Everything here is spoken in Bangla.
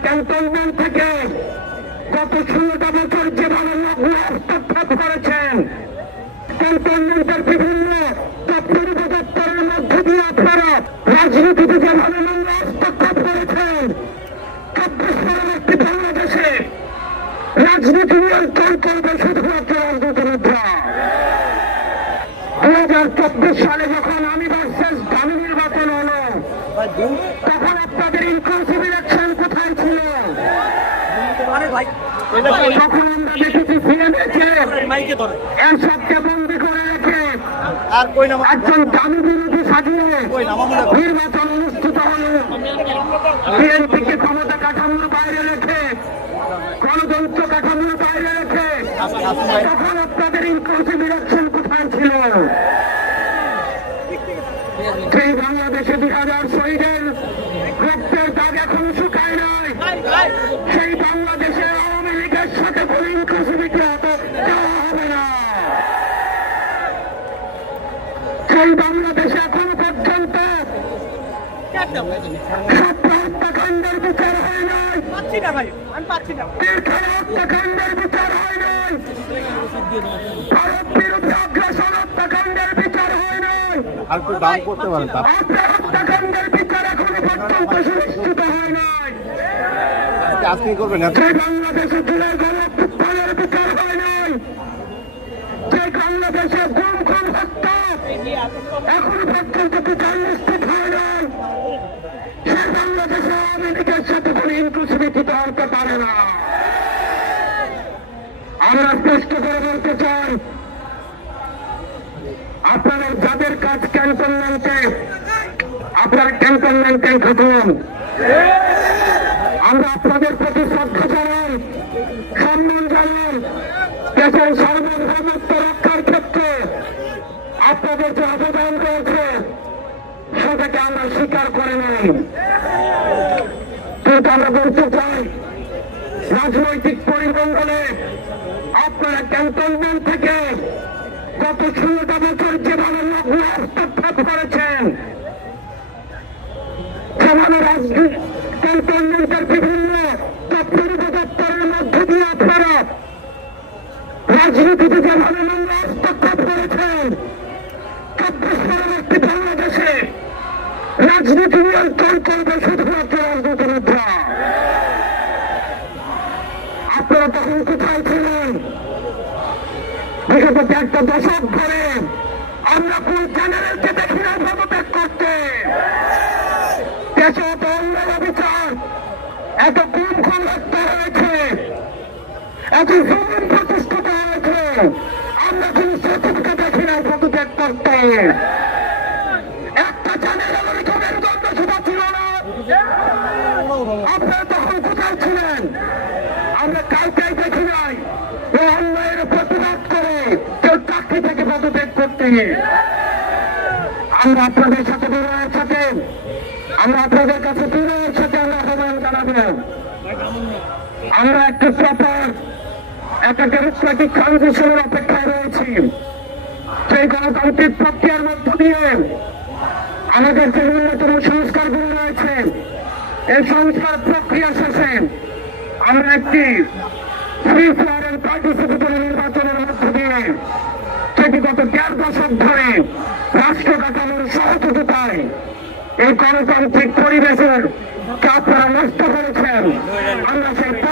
ক্যান্টনমেন্ট থেকে গত 16টা বছর যেভাবে লগ্ন হস্তক্ষেপ করেছেন, ক্যান্টনমেন্টের বিভিন্ন দপ্তর উপদপ্তরের মধ্য দিয়ে আপনারা রাজনীতিতে যেভাবে নোংরা হস্তক্ষেপ করেছেন, 24 সালের একটি বাংলাদেশে রাজনীতি নিয়ন্ত্রণ করবে শুধুমাত্র রাজনীতিবিদরা। 2024 সালে যখন আমি ভার্সেস দামি নির্বাচন হলো, তখন আপনাদের ইনক্লুসিভ ইলেকশন কোথায় ছিল? তখন আমরা দেখেছি সিএমএকে এরশাদকে বন্দী করে রেখে একজন দামি বিরোধী সাজিয়ে নির্বাচন অনুষ্ঠিত হল। বিএনপিকে ক্ষমতা কাঠামোর বাইরে রেখে, গণতন্ত্র কাঠামোর বাইরে রেখে তখন আপনাদের ইনক্লুসিভ ইলেকশন কোথায় ছিল? সেই বাংলাদেশে 2000 শহীদের রক্তের দাগ এখনো শুকায় নাই। সেই বাংলাদেশে আওয়ামী লীগের সাথে কোনো ইনক্লুসিভিটি দেওয়া হবে না। সেই বাংলাদেশে এখনো পর্যন্ত হত্যাকাণ্ডের বিচার হয় নাই, হত্যাকাণ্ডের বিচার হয় নাই, ভারত বিরোধী আগ্রাসন হত্যাকাণ্ডের বিচার হয় নাই, হত্যাকাণ্ডের বিচার এখনো পর্যন্ত সুনিশ্চিত হয় নাই। যে বাংলাদেশে জুলাই গণঅভ্যুত্থানের বিচার হয় নাই, যে বাংলাদেশে গুম খুন হত্যা এখনো পর্যন্ত বিচার নিশ্চিত হয় নাই, সেই বাংলাদেশে আওয়ামী লীগের সাথে কোনো ইনক্লুসিভিটি হতে পারে না। আমরা স্পষ্ট করে বলতে চাই, আপনারা যাদের কাজ ক্যান্টনমেন্টে, আপনারা ক্যান্টনমেন্টে থাকুন। আমরা আপনাদের প্রতি শ্রদ্ধা জানাই, সম্মান জানাই। দেশের সার্বভৌমত্ব রক্ষার ক্ষেত্রে আপনাদের যে অবদান রয়েছে সেটাকে আমরা স্বীকার করে নাই। কিন্তু আমরা বলতে চাই, রাজনৈতিক পরিমণ্ডলে আপনারা ক্যান্টনমেন্ট থেকে গত 16টা বছর যেভাবে লগ্ন হস্তক্ষেপ করেছেন, যেভাবে ক্যান্টনমেন্টের বিভিন্ন দপ্তর উপদপ্তরের মধ্য দিয়ে আপনারা রাজনীতিতে যেভাবে নোংরা হস্তক্ষেপ করেছেন, 24 সালের একটি বাংলাদেশে রাজনীতি নিয়ন্ত্রণ করবে শুধুমাত্র রাজনীতিবিদরা। আপনারা তখন কোথায় ছিলেন? বিগত 1 দশক ধরে আমরা কোন চ্যানেলকে দেখি না পদত্যাগ করতে। দেশে এত অন্যায় বিচার, এত গুম খুন হত্যা হয়েছে, এত জুলুম প্রতিষ্ঠিত হয়েছে, আমরা কোন সচিবকে দেখি না পদত্যাগ করতে। একটা চ্যানেল আমেরিকা মেরুদণ্ড সুধা ছিল না। আপনারা তখন কোথায় ছিলেন? আমরা কাউকেই দেখি নাই এই অন্যায়ের প্রতিবাদ করে কেউ চাকরি থেকে পদত্যাগ করতে। আমরা আপনাদের সাথে বিনয়ের সাথে, আমরা আপনাদের কাছে বিনয়ের সাথে আমরা আহ্বান জানাবো। আমরা একটা প্রপার একটা ডেমোক্রেটিক ট্রানজিশনের অপেক্ষায় রয়েছি। সেই গণতান্ত্রিক প্রক্রিয়ার মধ্য দিয়ে আমাদের যে ন্যূনতম সংস্কারগুলো রয়েছে, এই সংস্কার প্রক্রিয়া শেষে আমরা একটি ফ্রি ফেয়ার এন্ড পার্টিসিপেটরি নির্বাচনের মধ্য দিয়ে সেটি গত 1.5 দশক ধরে রাষ্ট্র কাঠামোর সহযোগিতায় এই গণতান্ত্রিক পরিবেশের কে আপনারা নষ্ট করেছেন, আমরা সেই